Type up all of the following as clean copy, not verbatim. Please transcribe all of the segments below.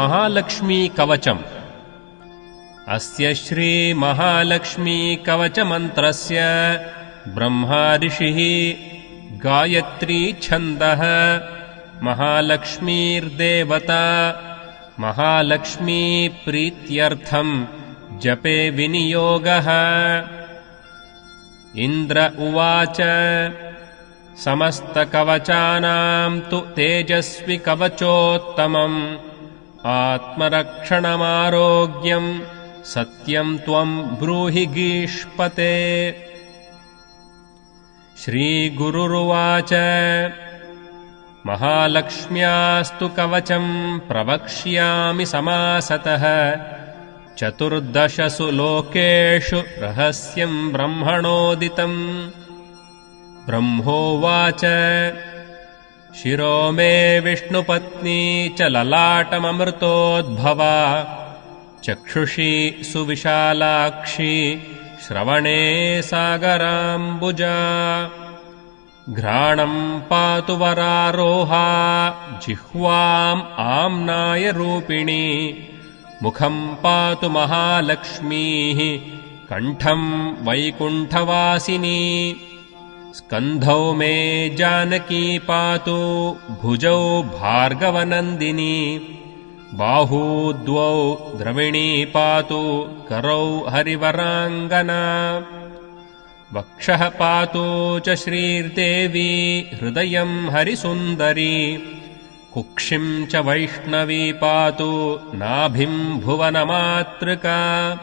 महालक्ष्मीकवचम्। अस्य श्रीमहालक्ष्मीकवचमन्त्रस्य ब्रह्मा ऋषिः, गायत्री छन्दः, महालक्ष्मीर्देवता, महालक्ष्मी प्रीत्यर्थम् जपे विनियोगः। इन्द्र उवाच समस्तकवचानां तु तेजस्वि कवचोत्तमम्, आत्मरक्षणमारोग्यम् सत्यम् त्वम् ब्रूहि गीष्पते। श्रीगुरुरुवाच महालक्ष्म्यास्तु कवचम् प्रवक्ष्यामि समासतः, चतुर्दशसु लोकेषु रहस्यम् ब्रह्मणोदितम्। ब्रह्मोवाच शिरो मे विष्णुपत्नी च ललाटममृतोद्भवा, चक्षुषी सुविशालाक्षी श्रवणे सागराम्बुजा। घ्राणम् पातु वरारोहा जिह्वाम् आम्नायरूपिणी, मुखम् पातु महालक्ष्मीः कण्ठम् वैकुण्ठवासिनी। स्कन्धौ मे जानकी पातु भुजौ भार्गवनन्दिनी, बाहू द्वौ द्रविणी पातु करौ हरिवराङ्गना। वक्षः पातु च श्रीर्देवी हृदयम् हरिसुन्दरी, कुक्षिम् च वैष्णवी पातु नाभिम् भुवनमातृका।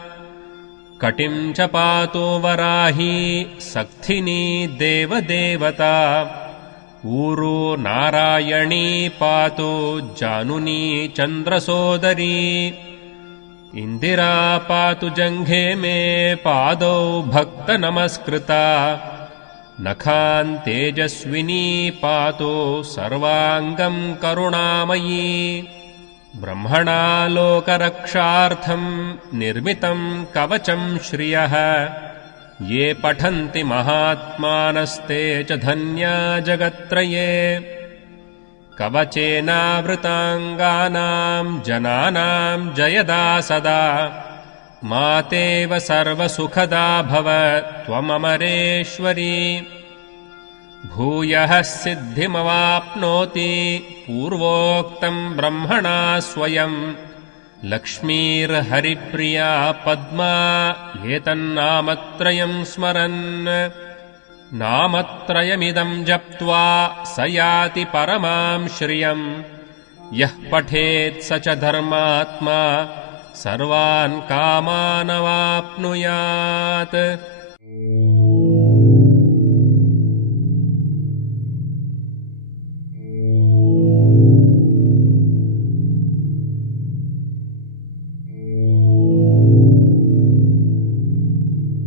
कटिम् च पातु वराही सक्थिनी देवदेवता, ऊरू नारायणी पातु जानुनी चन्द्रसोदरी। इन्दिरा पातु जङ्घे मे पादौ भक्तनमस्कृता, नखान् तेजस्विनी पातु सर्वाङ्गम् करुणामयी। ब्रह्मणा लोकरक्षार्थम् निर्मितम् कवचम् श्रियः, ये पठन्ति महात्मानस्ते च धन्या जगत्त्रये। कवचेनावृताङ्गानाम् जनानाम् जयदा सदा, मातेव सर्वसुखदा भव त्वममरेश्वरी। भूयः सिद्धिमवाप्नोति पूर्वोक्तम् ब्रह्मणा स्वयम्, लक्ष्मीर्हरिप्रिया पद्मा एतन्नामत्रयम् स्मरन्। नामत्रयमिदम् जप्त्वा स याति परमाम् श्रियम्, यः पठेत् स च धर्मात्मा सर्वान् कामानवाप्नुयात्।